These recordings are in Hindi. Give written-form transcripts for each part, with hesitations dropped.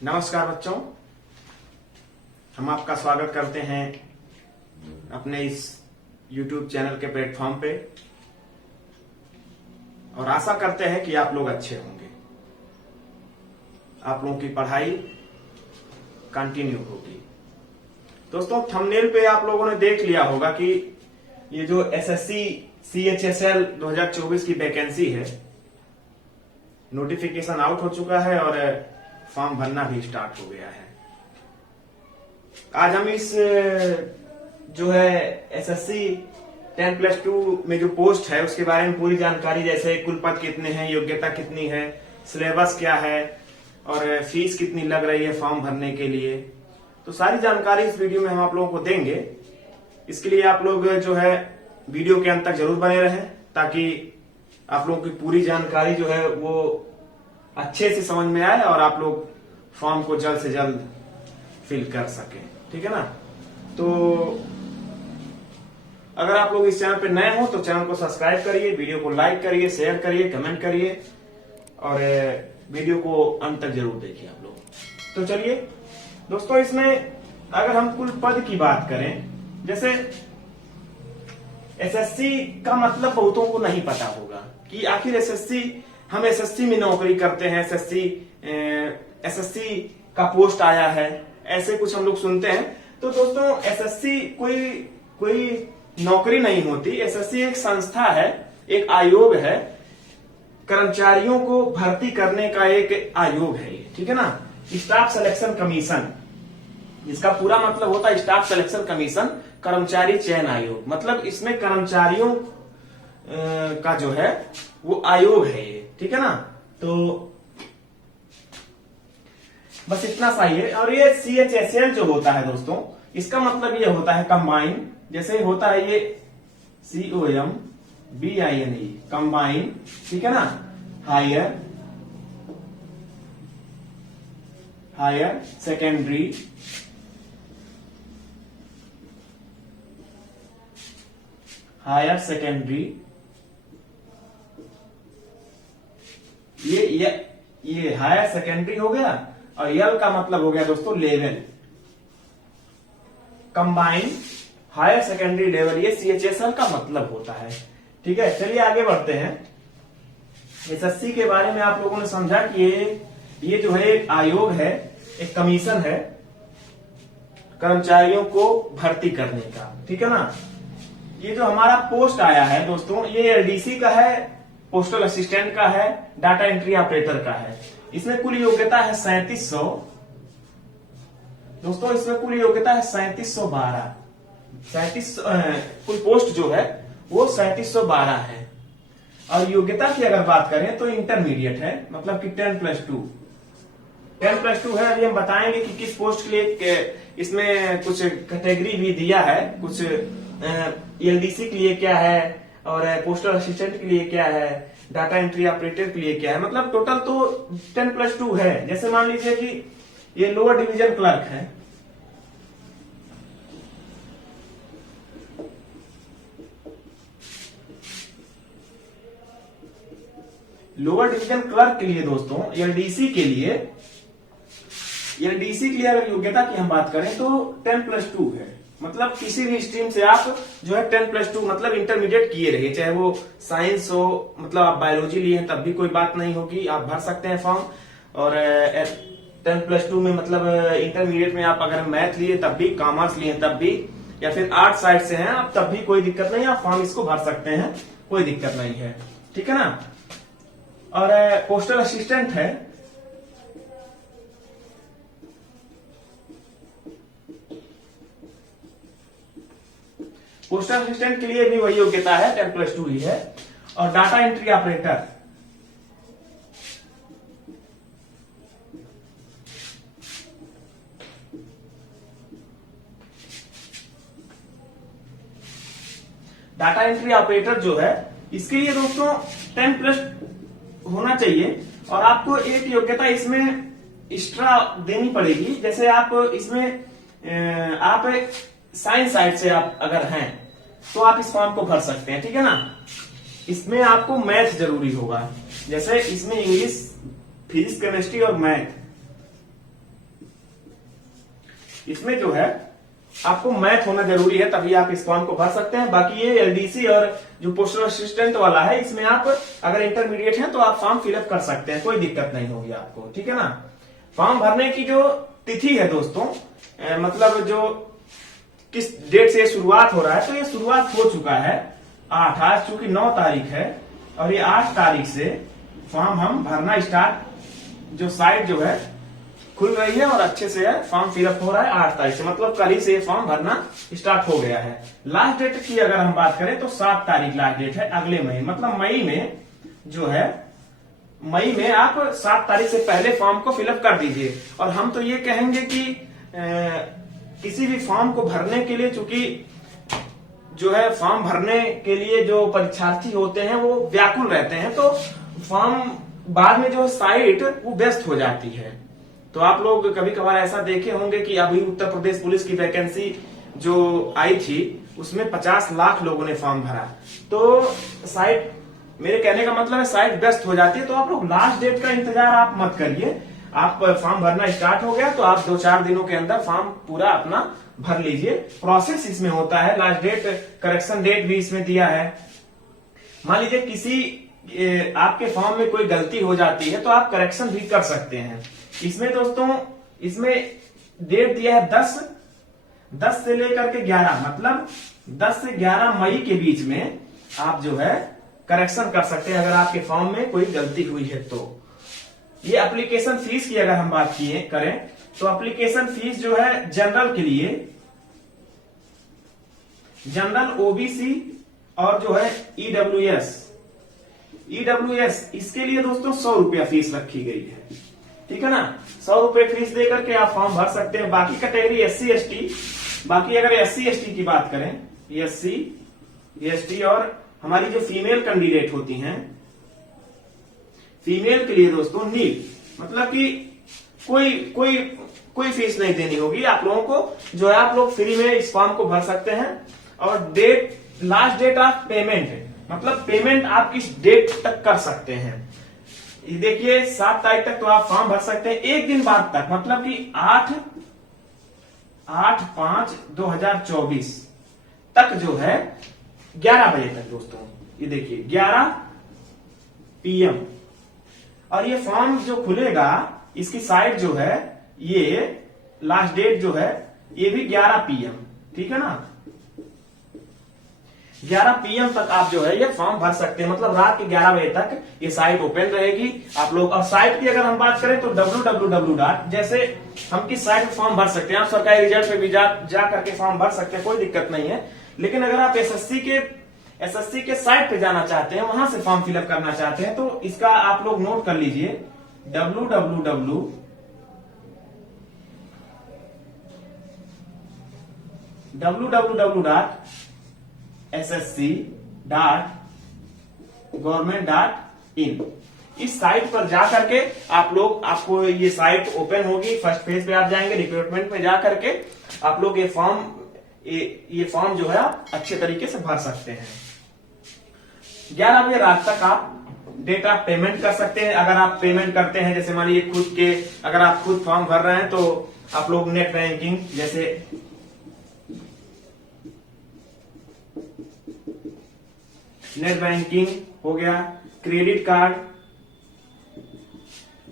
नमस्कार बच्चों, हम आपका स्वागत करते हैं अपने इस YouTube चैनल के प्लेटफॉर्म पे और आशा करते हैं कि आप लोग अच्छे होंगे। आप लोगों की पढ़ाई कंटिन्यू होगी। दोस्तों, थंबनेल पे आप लोगों ने देख लिया होगा कि ये जो एसएससी CHSL 2024 की वैकेंसी है, नोटिफिकेशन आउट हो चुका है और फॉर्म भरना भी स्टार्ट हो गया है। आज हम इस जो है एसएससी 10+2 में जो पोस्ट है उसके बारे में पूरी जानकारी, जैसे कुल पद कितने हैं, योग्यता कितनी है, सिलेबस क्या है और फीस कितनी लग रही है फॉर्म भरने के लिए, तो सारी जानकारी इस वीडियो में हम आप लोगों को देंगे। इसके लिए आप लोग जो है वीडियो के अंत तक जरूर बने रहें ताकि आप लोगों की पूरी जानकारी जो है वो अच्छे से समझ में आए और आप लोग फॉर्म को जल्द से जल्द फिल कर सकें। ठीक है ना। तो अगर आप लोग इस चैनल पे नए हो तो चैनल को सब्सक्राइब करिए, वीडियो को लाइक करिए, शेयर करिए, कमेंट करिए और वीडियो को अंत तक जरूर देखिए आप लोग। तो चलिए दोस्तों, इसमें अगर हम कुल पद की बात करें, जैसे एसएससी का मतलब बहुतों को नहीं पता होगा कि आखिर हम एसएससी में नौकरी करते हैं, एसएससी का पोस्ट आया है, ऐसे कुछ हम लोग सुनते हैं। तो दोस्तों, एसएससी कोई नौकरी नहीं होती। एसएससी एक संस्था है, एक आयोग है, कर्मचारियों को भर्ती करने का एक आयोग है ये। ठीक है ना। स्टाफ सिलेक्शन कमीशन, इसका पूरा मतलब होता है स्टाफ सिलेक्शन कमीशन, कर्मचारी चयन आयोग। मतलब इसमें कर्मचारियों का जो है वो आयोग है ये। ठीक है ना। तो बस इतना सा ही है। और ये CHSL जो होता है दोस्तों, इसका मतलब ये होता है कंबाइन। जैसे होता है ये COMBINE, कंबाइन। ठीक है ना। हायर सेकेंडरी ये हायर सेकेंडरी हो गया और यल का मतलब हो गया दोस्तों level. Combine higher secondary level, ये CHSL का मतलब होता है। ठीक है। चलिए आगे बढ़ते हैं। एसएससी के बारे में आप लोगों ने समझा कि ये जो है एक आयोग है, एक कमीशन है कर्मचारियों को भर्ती करने का। ठीक है ना। ये जो हमारा पोस्ट आया है दोस्तों, ये LDC का है, पोस्टल असिस्टेंट का है, डाटा एंट्री ऑपरेटर का है। इसमें कुल योग्यता है 3700। दोस्तों, इसमें कुल योग्यता है 3712। कुल पोस्ट जो है वो 3712 है। और योग्यता की अगर बात करें तो इंटरमीडिएट है, मतलब कि 10+2 है। अभी हम बताएंगे कि किस पोस्ट के लिए इसमें कुछ कैटेगरी भी दिया है, कुछ LDC के लिए क्या है और पोस्टल असिस्टेंट के लिए क्या है, डाटा एंट्री ऑपरेटर के लिए क्या है। मतलब टोटल तो 10+2 है। जैसे मान लीजिए कि ये लोअर डिवीजन क्लर्क है, लोअर डिवीजन क्लर्क के लिए दोस्तों, LDC के लिए अगर योग्यता की हम बात करें तो 10+2 है। मतलब किसी भी स्ट्रीम से आप जो है 10+2 मतलब इंटरमीडिएट किए रहिए, चाहे वो साइंस हो, मतलब आप बायोलॉजी लिए हैं तब भी कोई बात नहीं होगी, आप भर सकते हैं फॉर्म। और 10+2 में मतलब इंटरमीडिएट में आप अगर मैथ लिए तब भी, कॉमर्स लिए तब भी, या फिर आर्ट साइड से हैं आप तब भी कोई दिक्कत नहीं, आप फॉर्म इसको भर सकते हैं, कोई दिक्कत नहीं है। ठीक है ना। और पोस्टल असिस्टेंट है, पोस्टल असिस्टेंट के लिए भी वही योग्यता है, 10+2 ही है। और data entry operator, data entry operator जो है इसके लिए दोस्तों 10+ होना चाहिए। और आपको एक योग्यता इसमें एक्स्ट्रा देनी पड़ेगी। जैसे आप इसमें आप साइंस साइड से आप अगर हैं तो आप इस फॉर्म को भर सकते हैं। ठीक है ना। इसमें आपको मैथ जरूरी होगा। जैसे इसमें इंग्लिश, फिजिक्स, केमिस्ट्री और मैथ इसमें जो है आपको मैथ होना जरूरी है, तभी आप इस फॉर्म को भर सकते हैं। बाकी ये एलडीसी और जो पोस्टल असिस्टेंट वाला है, इसमें आप अगर इंटरमीडिएट हैं तो आप फॉर्म फिलअप कर सकते हैं, कोई दिक्कत नहीं होगी आपको, ठीक है ना। फॉर्म भरने की जो तिथि है दोस्तों, मतलब जो किस डेट से शुरुआत हो रहा है, तो ये शुरुआत हो चुका है 8, आज चूंकि 9 तारीख है और ये 8 तारीख से फॉर्म हम भरना स्टार्ट, जो साइट जो है खुल रही है और अच्छे से है फॉर्म फिलअप हो रहा है 8 तारीख से, मतलब कल ही से फॉर्म भरना स्टार्ट हो गया है। लास्ट डेट की अगर हम बात करें तो 7 तारीख लास्ट डेट है अगले महीने, मतलब मई में जो है, मई में आप 7 तारीख से पहले फॉर्म को फिलअप कर दीजिए। और हम तो ये कहेंगे कि किसी भी फॉर्म को भरने के लिए, चूंकि जो है फॉर्म भरने के लिए जो परीक्षार्थी होते हैं वो व्याकुल रहते हैं, तो फॉर्म बाद में जो साइट वो व्यस्त हो जाती है। तो आप लोग कभी कभार ऐसा देखे होंगे कि अभी उत्तर प्रदेश पुलिस की वैकेंसी जो आई थी उसमें 50 लाख लोगों ने फॉर्म भरा, तो साइट, मेरे कहने का मतलब है साइट व्यस्त हो जाती है। तो आप लोग लास्ट डेट का इंतजार आप मत करिए, आप फॉर्म भरना स्टार्ट हो गया तो आप 2-4 दिनों के अंदर फॉर्म पूरा अपना भर लीजिए। प्रोसेस इसमें होता है, लास्ट डेट, करेक्शन डेट भी इसमें दिया है। मान लीजिए किसी आपके फॉर्म में कोई गलती हो जाती है तो आप करेक्शन भी कर सकते हैं। इसमें दोस्तों, इसमें डेट दिया है 10 से लेकर के 11, मतलब 10 से 11 मई के बीच में आप जो है करेक्शन कर सकते हैं अगर आपके फॉर्म में कोई गलती हुई है तो। ये एप्लीकेशन फीस की अगर हम बात करें तो एप्लीकेशन फीस जो है जनरल के लिए, जनरल, ओबीसी और जो है ईडब्ल्यूएस, इसके लिए दोस्तों 100 रुपया फीस रखी गई है, ठीक है ना। 100 रुपए फीस देकर के आप फॉर्म भर सकते हैं। बाकी कैटेगरी SC ST, बाकी अगर SC ST की बात करें, SC ST और हमारी जो फीमेल कैंडिडेट होती हैं, फीमेल के लिए दोस्तों नील, मतलब कि कोई फीस नहीं देनी होगी आप लोगों को, जो है आप लोग फ्री में इस फॉर्म को भर सकते हैं। और date, last date of payment है, मतलब पेमेंट आप किस डेट तक कर सकते हैं, ये देखिए 7 तारीख तक तो आप फॉर्म भर सकते हैं, एक दिन बाद तक, मतलब कि 8/5/2024 तक जो है 11 बजे तक दोस्तों, ये देखिए 11 PM। और ये फॉर्म जो खुलेगा, इसकी साइट जो है, ये लास्ट डेट जो है ये भी 11 PM, ठीक है ना। 11 PM तक आप जो है ये फॉर्म भर सकते हैं, मतलब रात के 11 बजे तक ये साइट ओपन रहेगी आप लोग। और साइट की अगर हम बात करें तो www. जैसे हम किस साइट पे फॉर्म भर सकते हैं, आप सरकारी रिजल्ट पे भी जा करके फॉर्म भर सकते हैं, कोई दिक्कत नहीं है। लेकिन अगर आप एसएससी के साइट पे जाना चाहते हैं, वहां से फॉर्म फिलअप करना चाहते हैं, तो इसका आप लोग नोट कर लीजिए, www. ssc.government.in इस साइट पर जाकर के आपको ये साइट ओपन होगी। फर्स्ट पेज पे आप जाएंगे, रिक्रूटमेंट में जाकर के आप लोग ये फॉर्म जो है आप अच्छे तरीके से भर सकते हैं। 11 बजे रात तक आप डेट ऑफ पेमेंट कर सकते हैं। अगर आप पेमेंट करते हैं, जैसे मान लीजिए अगर आप खुद फॉर्म भर रहे हैं तो आप लोग नेट बैंकिंग, जैसे नेट बैंकिंग हो गया, क्रेडिट कार्ड,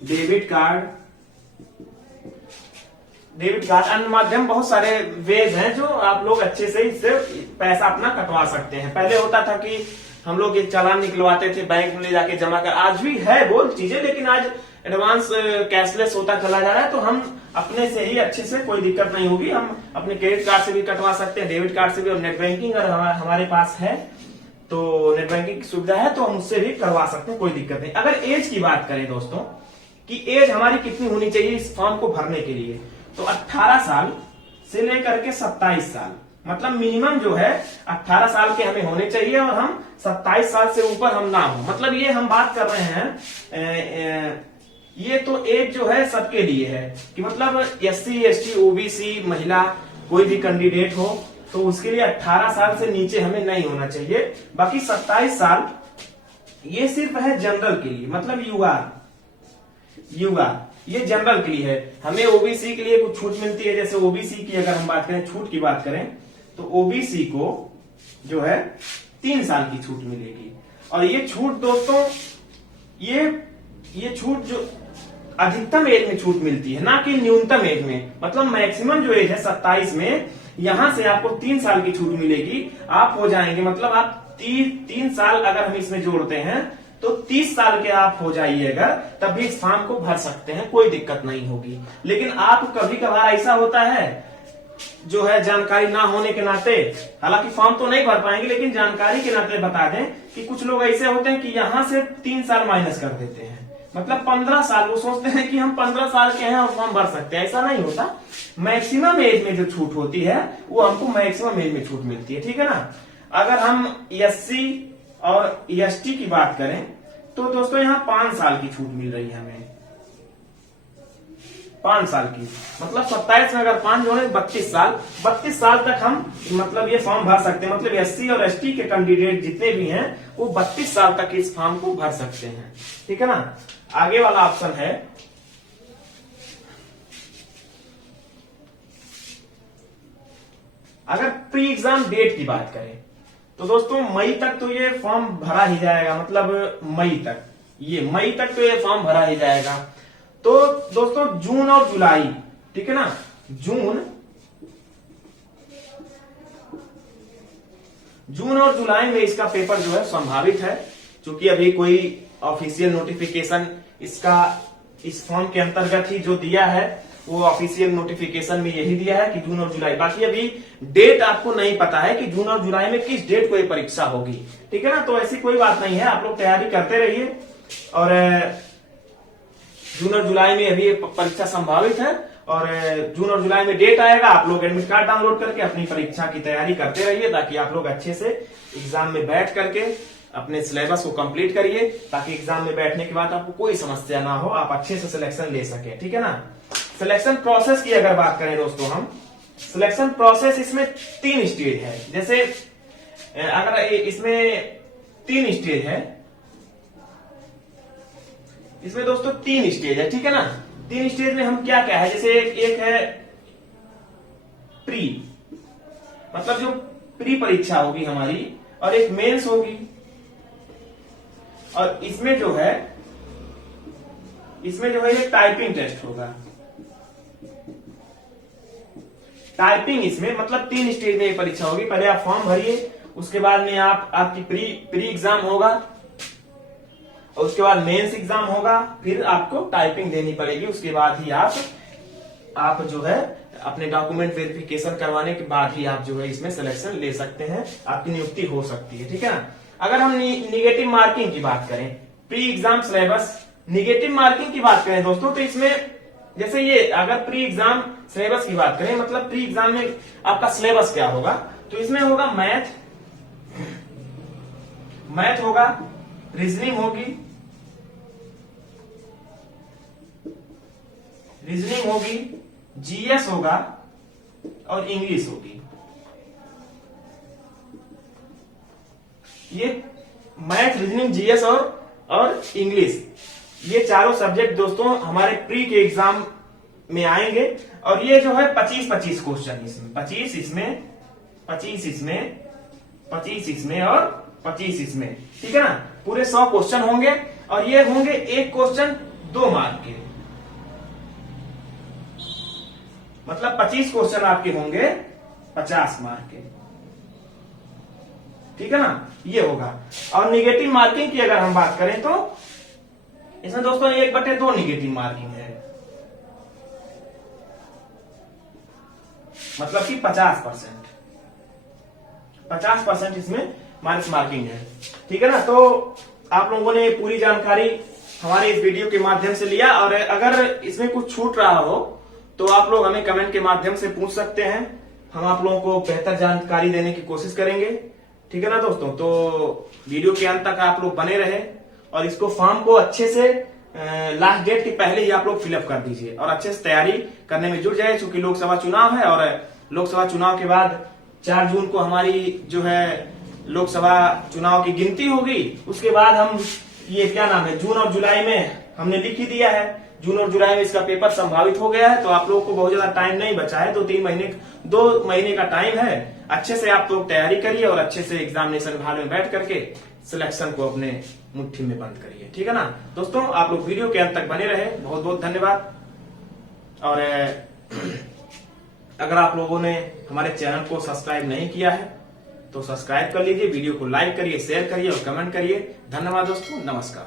डेबिट कार्ड, अन्य माध्यम, बहुत सारे वेज हैं जो आप लोग अच्छे से इससे पैसा अपना कटवा सकते हैं। पहले होता था कि हम लोग एक चालान निकलवाते थे बैंक में ले जाके जमा कर, आज भी है वो चीजें, लेकिन आज एडवांस कैशलेस होता चला जा रहा है, तो हम अपने से ही अच्छे से, कोई दिक्कत नहीं होगी, हम अपने क्रेडिट कार्ड से भी कटवा सकते हैं, डेबिट कार्ड से भी, और नेट बैंकिंग अगर हमारे पास है तो नेट बैंकिंग की सुविधा है तो हम उससे भी करवा सकते हैं, कोई दिक्कत नहीं। अगर एज की बात करें दोस्तों कि एज हमारी कितनी होनी चाहिए इस फॉर्म को भरने के लिए, तो 18 साल से लेकर के 27 साल, मतलब मिनिमम जो है 18 साल के हमें होने चाहिए और हम 27 साल से ऊपर हम ना हो। मतलब ये हम बात कर रहे हैं, ये तो एज जो है सबके लिए है कि मतलब SC ST OBC महिला कोई भी कैंडिडेट हो तो उसके लिए 18 साल से नीचे हमें नहीं होना चाहिए। बाकी 27 साल ये सिर्फ है जनरल के लिए, मतलब युवा ये जनरल के लिए है। हमें ओबीसी के लिए कुछ छूट मिलती है। जैसे ओबीसी की अगर हम बात करें, छूट की बात करें, तो ओबीसी को जो है 3 साल की छूट मिलेगी। और ये छूट दोस्तों, ये छूट जो अधिकतम एज में छूट मिलती है, ना कि न्यूनतम एज में। मतलब मैक्सिमम जो एज है 27 में, यहां से आपको 3 साल की छूट मिलेगी। आप हो जाएंगे, मतलब आप 3 साल अगर हम इसमें जोड़ते हैं तो 30 साल के आप हो जाइएगा, तब भी इस फॉर्म को भर सकते हैं, कोई दिक्कत नहीं होगी। लेकिन आप कभी कभार ऐसा होता है जो है जानकारी ना होने के नाते, हालांकि फॉर्म तो नहीं भर पाएंगे लेकिन जानकारी के नाते बता दें कि कुछ लोग ऐसे होते हैं कि यहां से 3 साल माइनस कर देते हैं, मतलब 15 साल। वो सोचते हैं कि हम 15 साल के हैं और फॉर्म भर सकते हैं। ऐसा नहीं होता। मैक्सिमम एज में जो छूट होती है वो हमको मैक्सिमम एज में छूट मिलती है, ठीक है ना। अगर हम एससी और एसटी की बात करें तो दोस्तों यहाँ 5 साल की छूट मिल रही है हमें, 5 साल की। मतलब 27 में अगर 5 जोड़े 32 साल तक हम मतलब ये फॉर्म भर सकते हैं। मतलब एससी और एसटी के कैंडिडेट जितने भी हैं वो 32 साल तक इस फॉर्म को भर सकते हैं, ठीक है ना। आगे वाला ऑप्शन है अगर प्री एग्जाम डेट की बात करें तो दोस्तों मई तक तो ये फॉर्म भरा ही जाएगा। मतलब मई तक तो ये फॉर्म भरा ही जाएगा। तो दोस्तों जून और जुलाई, ठीक है ना, जून और जुलाई में इसका पेपर जो है संभावित है, क्योंकि अभी कोई ऑफिशियल नोटिफिकेशन इस फॉर्म के अंतर्गत ही जो दिया है, वो ऑफिशियल नोटिफिकेशन में यही दिया है कि जून और जुलाई। बाकी अभी डेट आपको नहीं पता है कि जून और जुलाई में किस डेट को ये परीक्षा होगी, ठीक है ना। तो ऐसी कोई बात नहीं है, आप लोग तैयारी करते रहिए। और जून और जुलाई में अभी परीक्षा संभावित है, और जून और जुलाई में डेट आएगा। आप लोग एडमिट कार्ड डाउनलोड करके अपनी परीक्षा की तैयारी करते रहिए, ताकि आप लोग अच्छे से एग्जाम में बैठ करके अपने सिलेबस को कंप्लीट करिए, ताकि एग्जाम में बैठने के बाद आपको कोई समस्या ना हो, आप अच्छे से सिलेक्शन ले सके, ठीक है ना। सिलेक्शन प्रोसेस की अगर बात करें दोस्तों हम, सिलेक्शन प्रोसेस इसमें 3 स्टेज है। जैसे अगर इसमें 3 स्टेज है, इसमें दोस्तों 3 स्टेज है, ठीक है ना। 3 स्टेज में हम क्या क्या है, जैसे एक है प्री, मतलब जो प्री परीक्षा होगी हमारी, और एक मेंस होगी। और इसमें जो है ये टाइपिंग टेस्ट होगा। टाइपिंग इसमें मतलब 3 स्टेज में ये परीक्षा होगी। पहले आप फॉर्म भरिए, उसके बाद में आपकी प्री एग्जाम होगा, और उसके बाद मेंस एग्जाम होगा, फिर आपको टाइपिंग देनी पड़ेगी। उसके बाद ही आप जो है अपने डॉक्यूमेंट वेरिफिकेशन करवाने के बाद ही आप जो है इसमें सिलेक्शन ले सकते हैं, आपकी नियुक्ति हो सकती है, ठीक है ना। अगर हम निगेटिव मार्किंग की बात करें, pre exam syllabus negative marking की बात करें दोस्तों, तो इसमें जैसे ये अगर प्री एग्जाम सिलेबस की बात करें, मतलब प्री एग्जाम में आपका सिलेबस क्या होगा, तो इसमें होगा मैथ होगा, रीजनिंग होगी, जीएस होगा और इंग्लिश होगी। ये मैथ, रीजनिंग, जीएस और इंग्लिश, ये चारों सब्जेक्ट दोस्तों हमारे प्री के एग्जाम में आएंगे। और ये जो है 25-25 क्वेश्चन, इसमें 25 इसमें, 25 इसमें, 25 इसमें और 25 इसमें, ठीक है ना। पूरे 100 क्वेश्चन होंगे, और ये होंगे एक क्वेश्चन 2 मार्क के, मतलब 25 क्वेश्चन आपके होंगे 50 मार्क के, ठीक है ना। ये होगा। और निगेटिव मार्किंग की अगर हम बात करें तो इसमें दोस्तों 1/2 निगेटिव मार्किंग है, मतलब कि 50% इसमें माइनस मार्किंग है, ठीक है ना। तो आप लोगों ने पूरी जानकारी हमारे इस वीडियो के माध्यम से लिया, और अगर इसमें कुछ छूट रहा हो तो आप लोग हमें कमेंट के माध्यम से पूछ सकते हैं। हम आप लोगों को बेहतर जानकारी देने की कोशिश करेंगे, ठीक है ना दोस्तों। तो वीडियो के अंत तक आप लोग बने रहे, और इसको फॉर्म को अच्छे से लास्ट डेट के पहले ही आप लोग फिलअप कर दीजिए, और अच्छे से तैयारी करने में जुट जाए, क्योंकि लोकसभा चुनाव है। और लोकसभा चुनाव के बाद 4 जून को हमारी जो है लोकसभा चुनाव की गिनती होगी। उसके बाद हम ये क्या नाम है, जून और जुलाई में हमने लिख ही दिया है जून और जुलाई में इसका पेपर संभावित हो गया है, तो आप लोगों को बहुत ज्यादा टाइम नहीं बचा है। 2 महीने का टाइम है। अच्छे से आप लोग तैयारी करिए और अच्छे से एग्जामिनेशन हॉल में बैठ करके सिलेक्शन को अपने मुट्ठी में बंद करिए, ठीक है ना दोस्तों। आप लोग वीडियो के अंत तक बने रहे, बहुत बहुत धन्यवाद। और अगर आप लोगों ने हमारे चैनल को सब्सक्राइब नहीं किया है तो सब्सक्राइब कर लीजिए, वीडियो को लाइक करिए, शेयर करिए और कमेंट करिए। धन्यवाद दोस्तों, नमस्कार।